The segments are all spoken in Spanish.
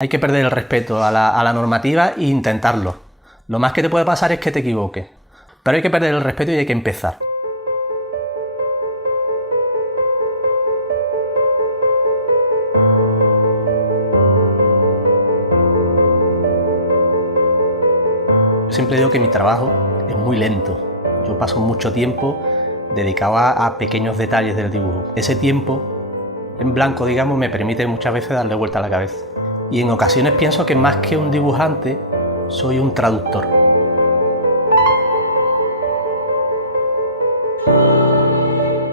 Hay que perder el respeto a la normativa e intentarlo. Lo más que te puede pasar es que te equivoques, pero hay que perder el respeto y hay que empezar. Yo siempre digo que mi trabajo es muy lento. Yo paso mucho tiempo dedicado a pequeños detalles del dibujo. Ese tiempo en blanco, digamos, me permite muchas veces darle vuelta a la cabeza. Y en ocasiones pienso que más que un dibujante, soy un traductor.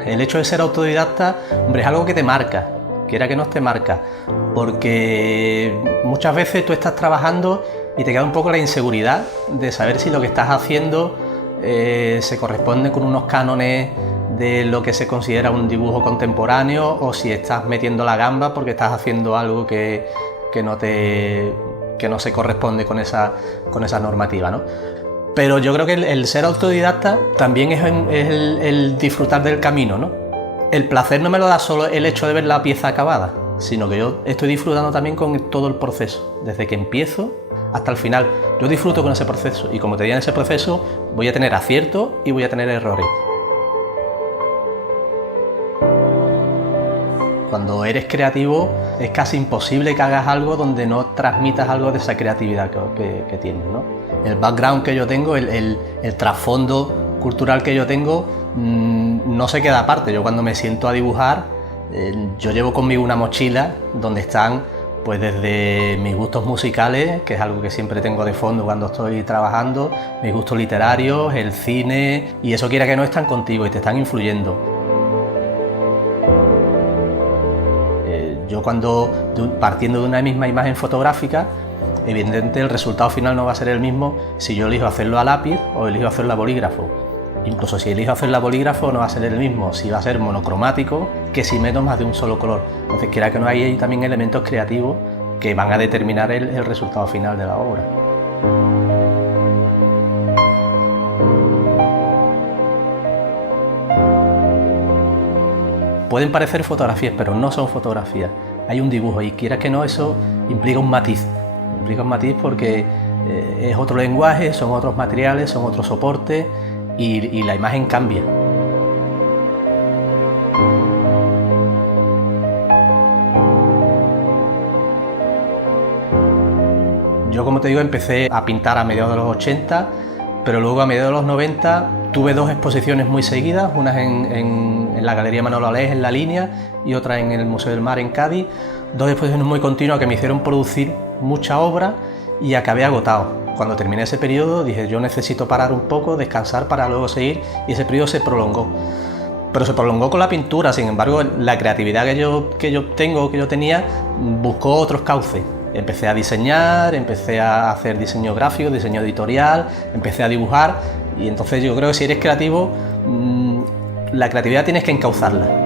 El hecho de ser autodidacta, hombre, es algo que te marca, quiera que no te marca, porque muchas veces tú estás trabajando y te queda un poco la inseguridad de saber si lo que estás haciendo se corresponde con unos cánones de lo que se considera un dibujo contemporáneo, o si estás metiendo la gamba porque estás haciendo algo que no se corresponde con esa normativa, ¿no? Pero yo creo que el ser autodidacta también es el disfrutar del camino, ¿no? El placer no me lo da solo el hecho de ver la pieza acabada, sino que yo estoy disfrutando también con todo el proceso, desde que empiezo hasta el final. Yo disfruto con ese proceso y, como te digo, en ese proceso voy a tener aciertos y voy a tener errores. Cuando eres creativo es casi imposible que hagas algo donde no transmitas algo de esa creatividad que tienes, ¿no? El background que yo tengo, el trasfondo cultural que yo tengo, no se queda aparte. Yo cuando me siento a dibujar, yo llevo conmigo una mochila donde están pues desde mis gustos musicales, que es algo que siempre tengo de fondo cuando estoy trabajando, mis gustos literarios, el cine, y eso quiera que no están contigo y te están influyendo. Yo partiendo de una misma imagen fotográfica, evidentemente el resultado final no va a ser el mismo si yo elijo hacerlo a lápiz o elijo hacerlo a bolígrafo. Incluso si elijo hacerlo a bolígrafo no va a ser el mismo si va a ser monocromático que si meto más de un solo color. Entonces, quiera que no, hay también elementos creativos que van a determinar el resultado final de la obra. Pueden parecer fotografías, pero no son fotografías. Hay un dibujo y, quiera que no, eso implica un matiz. Implica un matiz porque es otro lenguaje, son otros materiales, son otros soportes y la imagen cambia. Yo, como te digo, empecé a pintar a mediados de los 80, pero luego a mediados de los 90 tuve dos exposiciones muy seguidas, unas en la Galería Manolo Alés en La Línea y otra en el Museo del Mar en Cádiz, dos exposiciones muy continuas que me hicieron producir mucha obra y acabé agotado. Cuando terminé ese periodo dije, yo necesito parar un poco, descansar para luego seguir, y ese periodo se prolongó. Pero se prolongó con la pintura. Sin embargo, la creatividad que yo tenía, buscó otros cauces. Empecé a diseñar, empecé a hacer diseño gráfico, diseño editorial, empecé a dibujar, y entonces yo creo que si eres creativo, la creatividad tienes que encauzarla.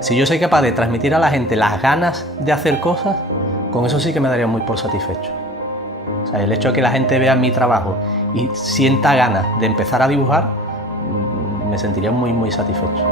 Si yo soy capaz de transmitir a la gente las ganas de hacer cosas, con eso sí que me daría muy por satisfecho. O sea, el hecho de que la gente vea mi trabajo y sienta ganas de empezar a dibujar, me sentiría muy, muy satisfecho.